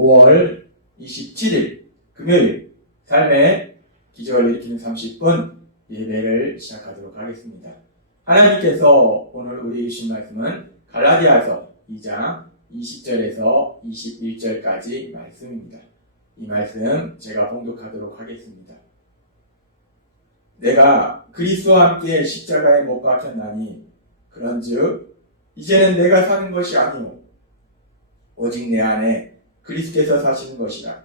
5월 27일 금요일 삶의 기적을 일으키는 30분 예배를 시작하도록 하겠습니다. 하나님께서 오늘 우리에게 주신 말씀은 갈라디아서 2장 20절에서 21절까지 말씀입니다. 이 말씀 제가 봉독하도록 하겠습니다. 내가 그리스도와 함께 십자가에 못 박혔나니 그런즉 이제는 내가 사는 것이 아니오 오직 내 안에 그리스도께서 사시는 것이라.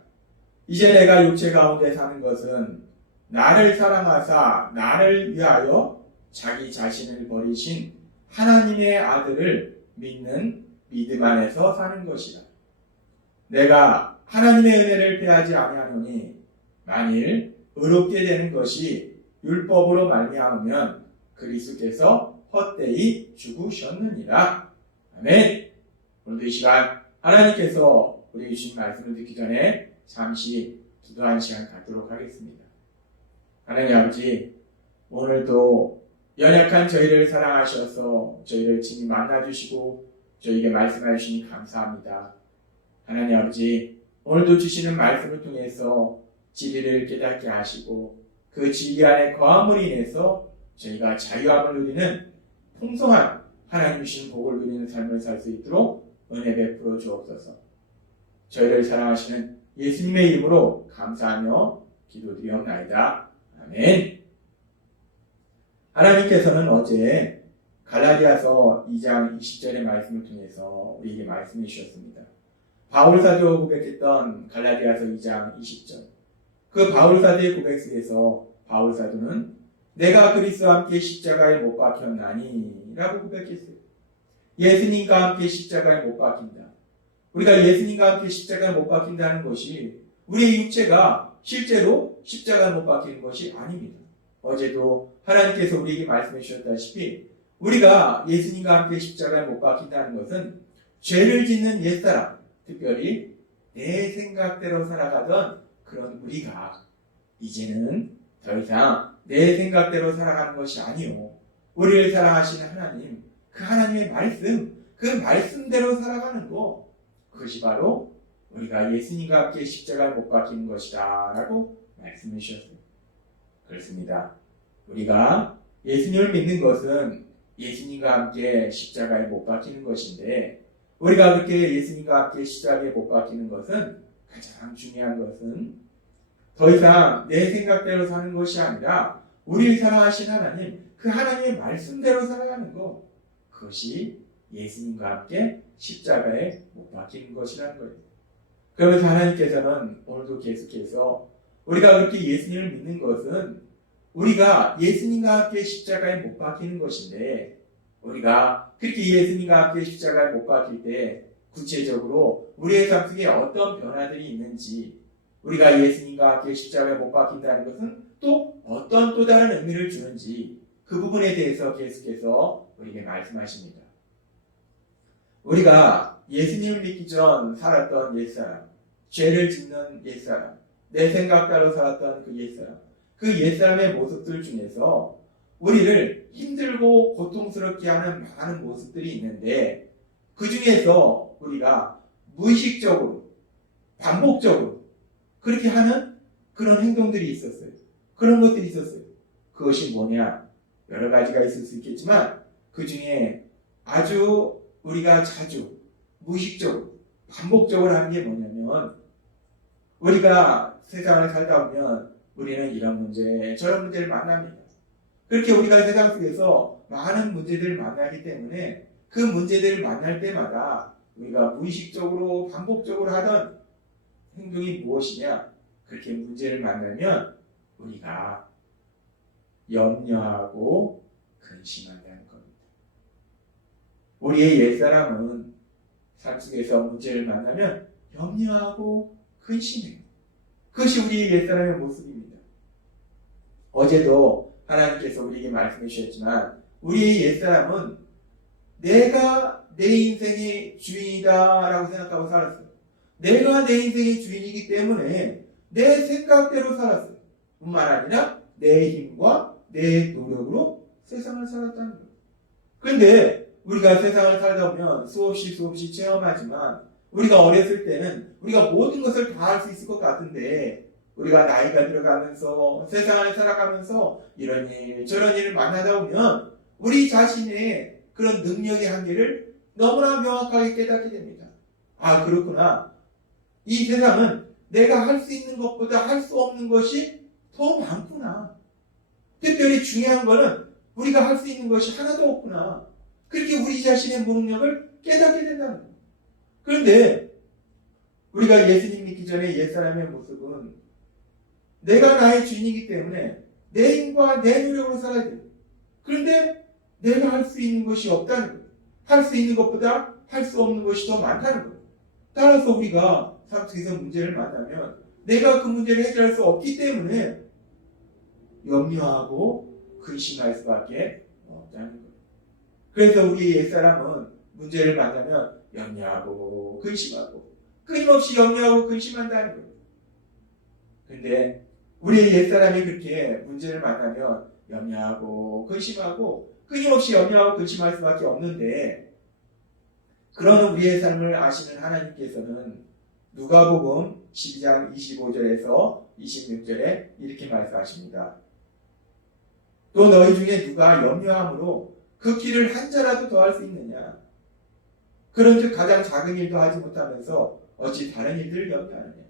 이제 내가 육체 가운데 사는 것은 나를 사랑하사 나를 위하여 자기 자신을 버리신 하나님의 아들을 믿는 믿음 안에서 사는 것이라. 내가 하나님의 은혜를 패하지 아니하노니 만일 의롭게 되는 것이 율법으로 말미암으면 그리스도께서 헛되이 죽으셨느니라. 아멘. 오늘도 이 시간 하나님께서 우리에게 주신 말씀을 듣기 전에 잠시 기도하는 시간 갖도록 하겠습니다. 하나님 아버지, 오늘도 연약한 저희를 사랑하셔서 저희를 친히 만나주시고 저희에게 말씀해 주시니 감사합니다. 하나님 아버지, 오늘도 주시는 말씀을 통해서 진리를 깨닫게 하시고 그 진리 안에 거함으로 인해서 저희가 자유함을 누리는 풍성한 하나님 주신 복을 누리는 삶을 살 수 있도록 은혜 베풀어 주옵소서. 저희를 사랑하시는 예수님의 이름으로 감사하며 기도드리옵나이다. 아멘. 하나님께서는 어제 갈라디아서 2장 20절의 말씀을 통해서 우리에게 말씀해 주셨습니다. 바울사도 고백했던 갈라디아서 2장 20절. 그 바울사도의 고백 속에서 바울사도는 내가 그리스도와 함께 십자가에 못 박혔나니 라고 고백했어요. 예수님과 함께 십자가에 못 박힌다. 우리가 예수님과 함께 십자가에 못 박힌다는 것이 우리의 육체가 실제로 십자가에 못 박히는 것이 아닙니다. 어제도 하나님께서 우리에게 말씀해 주셨다시피 우리가 예수님과 함께 십자가에 못 박힌다는 것은 죄를 짓는 옛사람, 특별히 내 생각대로 살아가던 그런 우리가 이제는 더 이상 내 생각대로 살아가는 것이 아니요, 우리를 사랑하시는 하나님, 그 하나님의 말씀, 그 말씀대로 살아가는 것, 그것이 바로 우리가 예수님과 함께 십자가에 못 박히는 것이다 라고 말씀해 주셨습니다. 그렇습니다. 우리가 예수님을 믿는 것은 예수님과 함께 십자가에 못 박히는 것인데, 우리가 그렇게 예수님과 함께 십자가에 못 박히는 것은 가장 중요한 것은 더 이상 내 생각대로 사는 것이 아니라 우리를 사랑하신 하나님, 그 하나님의 말씀대로 살아가는 것, 그것이 예수님과 함께 십자가에 못 박히는 것이라는 거예요. 그러면서 하나님께서는 오늘도 계속해서 우리가 그렇게 예수님을 믿는 것은 우리가 예수님과 함께 십자가에 못 박히는 것인데, 우리가 그렇게 예수님과 함께 십자가에 못 박힐 때 구체적으로 우리의 삶 속에 어떤 변화들이 있는지, 우리가 예수님과 함께 십자가에 못 박힌다는 것은 또 어떤 또 다른 의미를 주는지, 그 부분에 대해서 계속해서 우리에게 말씀하십니다. 우리가 예수님을 믿기 전 살았던 옛사람, 죄를 짓는 옛사람, 내 생각대로 살았던 그 옛사람, 그 옛사람의 모습들 중에서 우리를 힘들고 고통스럽게 하는 많은 모습들이 있는데, 그 중에서 우리가 무의식적으로, 반복적으로 그렇게 하는 그런 행동들이 있었어요. 그런 것들이 있었어요. 그것이 뭐냐? 여러 가지가 있을 수 있겠지만 그 중에 아주 우리가 자주 무의식적으로 반복적으로 하는 게 뭐냐면, 우리가 세상을 살다 보면 우리는 이런 문제 저런 문제를 만납니다. 그렇게 우리가 세상 속에서 많은 문제들을 만나기 때문에 그 문제들을 만날 때마다 우리가 무의식적으로 반복적으로 하던 행동이 무엇이냐? 그렇게 문제를 만나면 우리가 염려하고 근심한다는 겁니다. 우리의 옛사람은 삶 속에서 문제를 만나면 염려하고 근심해요. 그것이 우리의 옛사람의 모습입니다. 어제도 하나님께서 우리에게 말씀해 주셨지만 우리의 옛사람은 내가 내 인생의 주인이다 라고 생각하고 살았어요. 내가 내 인생의 주인이기 때문에 내 생각대로 살았어요. 뿐만 아니라 내 힘과 내 노력으로 세상을 살았다는 거예요. 그런데 우리가 세상을 살다 보면 수없이 체험하지만 우리가 어렸을 때는 우리가 모든 것을 다 할 수 있을 것 같은데 우리가 나이가 들어가면서 세상을 살아가면서 이런 일 저런 일을 만나다 보면 우리 자신의 그런 능력의 한계를 너무나 명확하게 깨닫게 됩니다. 아, 그렇구나. 이 세상은 내가 할 수 있는 것보다 할 수 없는 것이 더 많구나. 특별히 중요한 거는 우리가 할 수 있는 것이 하나도 없구나. 그렇게 우리 자신의 무능력을 깨닫게 된다는 거예요. 그런데 우리가 예수님 믿기 전에 옛사람의 모습은 내가 나의 주인이기 때문에 내 힘과 내 노력으로 살아야 돼요. 그런데 내가 할 수 있는 것이 없다는 거예요. 할 수 있는 것보다 할 수 없는 것이 더 많다는 거예요. 따라서 우리가 삶 속에서 문제를 만나면 내가 그 문제를 해결할 수 없기 때문에 염려하고 근심할 수밖에 없다는 거예요. 그래서 우리 옛사람은 문제를 만나면 염려하고 근심하고 끊임없이 염려하고 근심한다는 거예요. 그런데 우리 옛사람이 그렇게 문제를 만나면 염려하고 근심하고 끊임없이 염려하고 근심할 수밖에 없는데 그런 우리의 삶을 아시는 하나님께서는 누가복음 12장 25절에서 26절에 이렇게 말씀하십니다. 또 너희 중에 누가 염려함으로 그 길을 한 자라도 더할 수 있느냐? 그런즉 가장 작은 일도 하지 못하면서 어찌 다른 일들을 염려하느냐?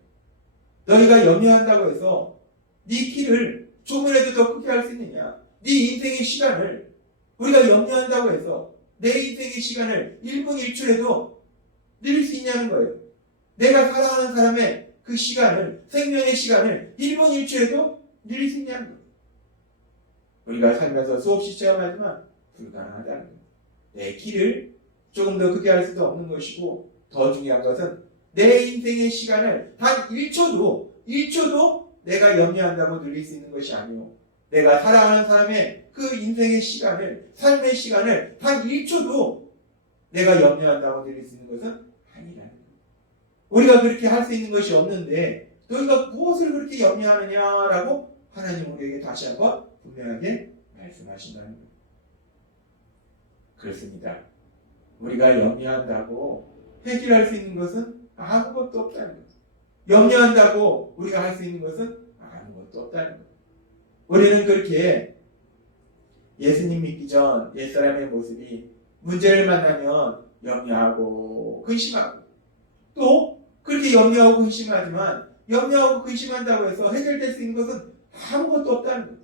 너희가 염려한다고 해서 네 길을 조금이라도 더 크게 할 수 있느냐? 네 인생의 시간을 우리가 염려한다고 해서 내 인생의 시간을 1분 1초라도 늘릴 수 있냐는 거예요. 내가 사랑하는 사람의 그 시간을, 생명의 시간을 1분 1초라도 늘릴 수 있냐는 거예요. 우리가 살면서 수없이 체험하지만 불가능하다는 거예요. 내 길을 조금 더 크게 할 수도 없는 것이고 더 중요한 것은 내 인생의 시간을 단 1초도 내가 염려한다고 늘릴 수 있는 것이 아니오. 내가 사랑하는 사람의 그 인생의 시간을, 삶의 시간을 단 1초도 내가 염려한다고 늘릴 수 있는 것은 아니라는 거예요. 우리가 그렇게 할 수 있는 것이 없는데 너희가 무엇을 그렇게 염려하느냐라고 하나님 우리에게 다시 한번 분명하게 말씀하신다는 거예요. 그렇습니다. 우리가 염려한다고 해결할 수 있는 것은 아무것도 없다는 거예요. 염려한다고 우리가 할 수 있는 것은 아무것도 없다는 거예요. 우리는 그렇게 예수님 믿기 전 옛사람의 모습이 문제를 만나면 염려하고 근심하고 또 그렇게 염려하고 근심하지만 염려하고 근심한다고 해서 해결될 수 있는 것은 아무것도 없다는 거예요.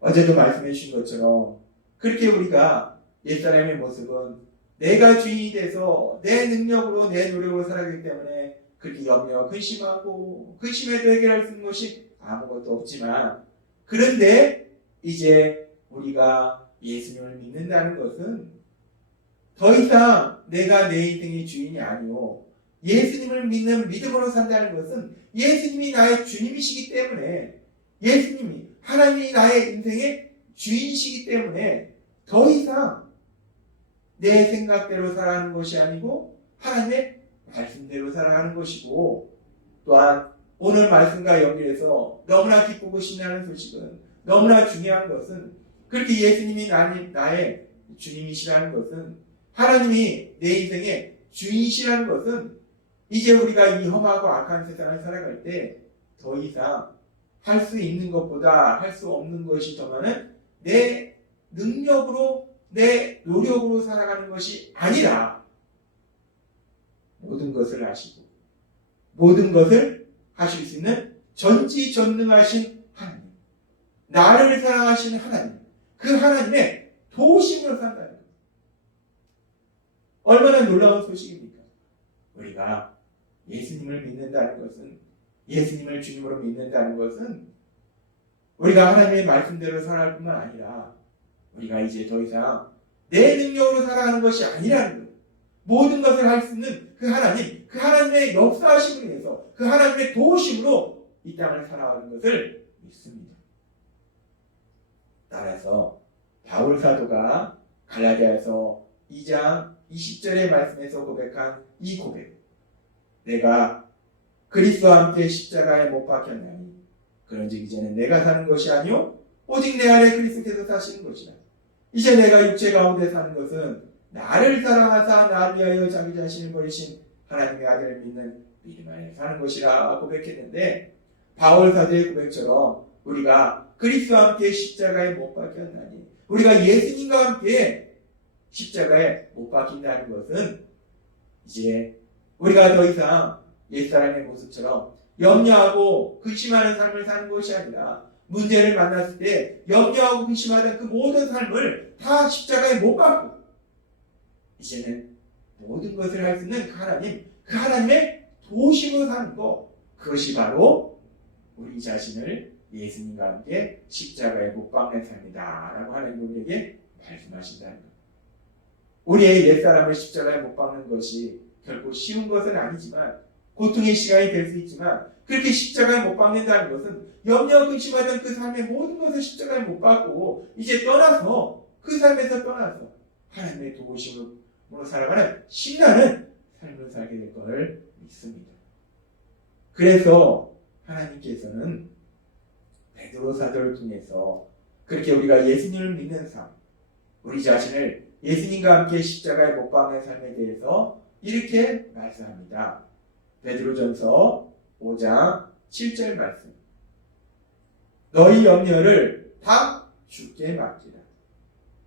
어제도 말씀해 주신 것처럼 그렇게 우리가 옛사람의 모습은 내가 주인이 돼서 내 능력으로 내 노력으로 살아가기 때문에 그렇게 염려 근심하고 근심해도 해결할 수 있는 것이 아무것도 없지만 그런데 이제 우리가 예수님을 믿는다는 것은 더 이상 내가 내 인생의 주인이 아니오. 예수님을 믿는 믿음으로 산다는 것은 예수님이 나의 주님이시기 때문에 예수님이 하나님이 나의 인생의 주인이시기 때문에 더 이상 내 생각대로 살아가는 것이 아니고 하나님의 말씀대로 살아가는 것이고 또한 오늘 말씀과 연결해서 너무나 기쁘고 신나는 소식은 너무나 중요한 것은 그렇게 예수님이 나의 주님이시라는 것은 하나님이 내 인생의 주인이시라는 것은 이제 우리가 이 험하고 악한 세상을 살아갈 때 더 이상 할 수 있는 것보다 할 수 없는 것이 더 많은 내 능력으로 내 노력으로 살아가는 것이 아니라 모든 것을 하시고 모든 것을 하실 수 있는 전지전능하신 하나님, 나를 사랑하시는 하나님, 그 하나님의 도우심으로 산다는 거예요. 얼마나 놀라운 소식입니까? 우리가 예수님을 믿는다는 것은, 예수님을 주님으로 믿는다는 것은 우리가 하나님의 말씀대로 살아갈 뿐만 아니라 우리가 이제 더 이상 내 능력으로 살아가는 것이 아니라는 거예요. 모든 것을 할 수 있는 그 하나님, 그 하나님의 역사하심을 위해서 그 하나님의 도우심으로 이 땅을 살아가는 것을 믿습니다. 따라서 바울 사도가 갈라디아서 2장 20절의 말씀에서 고백한 이 고백, 내가 그리스도와 함께 십자가에 못 박혔나니 그런즉 이제는 내가 사는 것이 아니요 오직 내 안에 그리스도께서 사시는 것이라. 이제 내가 육체 가운데 사는 것은 나를 사랑하사 나를 위하여 자기 자신을 버리신 하나님의 아들을 믿는 믿음 안에 사는 것이라 고백했는데, 바울 사도의 고백처럼 우리가 그리스도와 함께 십자가에 못 박혔나니, 우리가 예수님과 함께 십자가에 못 박힌다는 것은 이제 우리가 더 이상 옛사람의 모습처럼 염려하고 근심하는 삶을 사는 것이 아니라, 문제를 만났을 때 염려하고 근심하던 그 모든 삶을 다 십자가에 못 박고 이제는 모든 것을 할 수 있는 그 하나님의 도우심으로 사는 것, 그것이 바로 우리 자신을 예수님과 함께 십자가에 못 박는 삶이다 라고 하나님 우리에게 말씀하신다는 것. 우리의 옛사람을 십자가에 못 박는 것이 결코 쉬운 것은 아니지만, 고통의 시간이 될 수 있지만, 그렇게 십자가에 못 박는다는 것은 염려 근심하던 그 삶의 모든 것을 십자가에 못 박고 이제 떠나서, 그 삶에서 떠나서 하나님의 도우심으로 살아가는 신나는 삶을 살게 될 것을 믿습니다. 그래서 하나님께서는 베드로 사도를 통해서 그렇게 우리가 예수님을 믿는 삶, 우리 자신을 예수님과 함께 십자가에 못 박는 삶에 대해서 이렇게 말씀합니다. 베드로전서 5장 7절 말씀. 너희 염려를 다 주께 맡기라.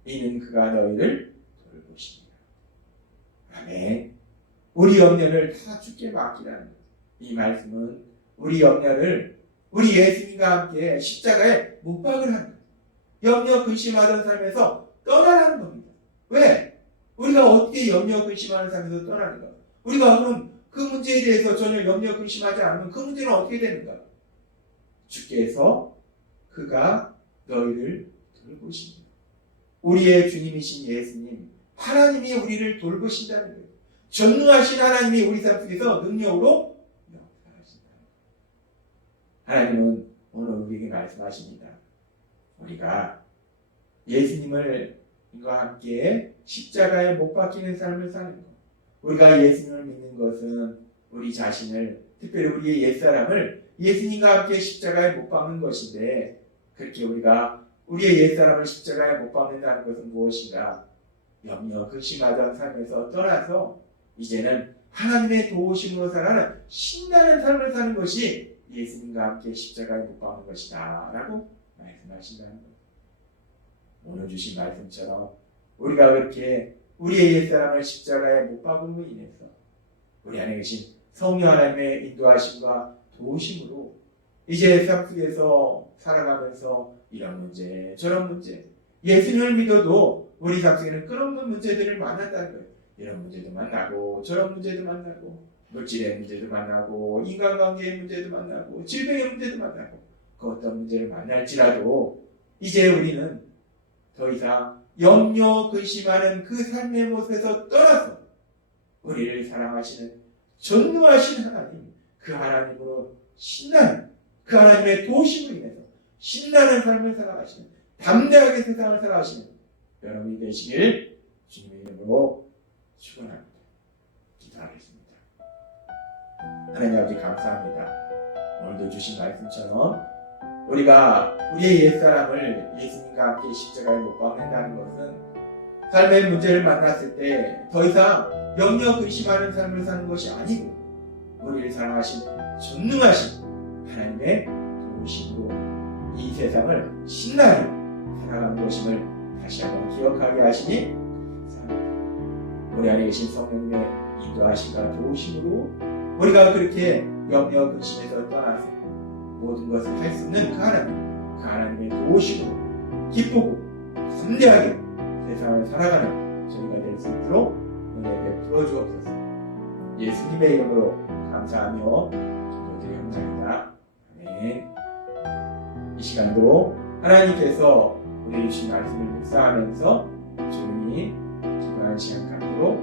이는 그가 너희를 돌보시니라. 아멘. 우리 염려를 다 주께 맡기라는 것. 이 말씀은 우리 염려를 우리 예수님과 함께 십자가에 못 박으라는 것. 염려 근심하던 삶에서 떠나라는 겁니다. 왜? 우리가 어떻게 염려 근심하는 삶에서 떠나는가? 우리가 그럼 그 문제에 대해서 전혀 염려 근심하지 않으면 그 문제는 어떻게 되는가? 주께서 그가 너희를 돌보신다. 우리의 주님이신 예수님, 하나님이 우리를 돌보신다는 거예요. 전능하신 하나님이 우리 삶 속에서 능력으로 역사하신다. 하나님은 오늘 우리에게 말씀하십니다. 우리가 예수님과 함께 십자가에 못 박히는 삶을 사는 것, 우리가 예수님을 믿는 것은 우리 자신을, 특별히 우리의 옛사람을 예수님과 함께 십자가에 못 박는 것인데, 그렇게 우리가 우리의 옛사람을 십자가에 못 박는다는 것은 무엇인가? 염려 근심하던 삶에서 떠나서 이제는 하나님의 도우심으로 살아가는 신나는 삶을 사는 것이 예수님과 함께 십자가에 못 박는 것이다 라고 말씀하신다는 것. 오늘 주신 말씀처럼 우리가 그렇게 우리의 옛사람을 십자가에 못 박음으로 인해서 우리 안에 계신 성령 하나님의 인도하심과 도우심으로 이제 삶 속에서 살아가면서 이런 문제 저런 문제, 예수님을 믿어도 우리 삶 속에는 끝없는 문제들을 만난다는 거예요. 이런 문제도 만나고 저런 문제도 만나고, 물질의 문제도 만나고, 인간관계의 문제도 만나고, 질병의 문제도 만나고, 그 어떤 문제를 만날지라도 이제 우리는 더 이상 염려 근심하는 그 삶의 모습에서 떠나서 우리를 사랑하시는 전능하신 하나님, 그 하나님으로 신나는, 그 하나님의 도우심으로 인해서 신나는 삶을 살아가시는, 담대하게 세상을 살아가시는 여러분이 되시길 주님의 이름으로 축원합니다. 기도하겠습니다. 하나님 아버지 감사합니다. 오늘도 주신 말씀처럼 우리가 우리의 옛사람을 예수님과 함께 십자가에 못 박는다는 것은 삶의 문제를 만났을 때 더 이상 염려 근심하는 삶을 사는 것이 아니고, 우리를 사랑하신 전능하신 하나님의 도우심으로 이 세상을 신나게 살아가는 것임을 다시 한번 기억하게 하시니 감사합니다. 우리 안에 계신 성령님의 인도하심과 도우심으로 우리가 그렇게 염려 근심에서 떠나서 모든 것을 할 수 있는 그 하나님의 도우심으로 기쁘고 담대하게 세상을 살아가는 저희가 될 수 있도록 은혜 베풀어 주옵소서. 예수님의 이름으로 감사하며 기도드립니다. 아멘. 이 시간도 하나님께서 우리에게 주신 말씀을 묵상하면서 조용히 기도하는 시간 갖도록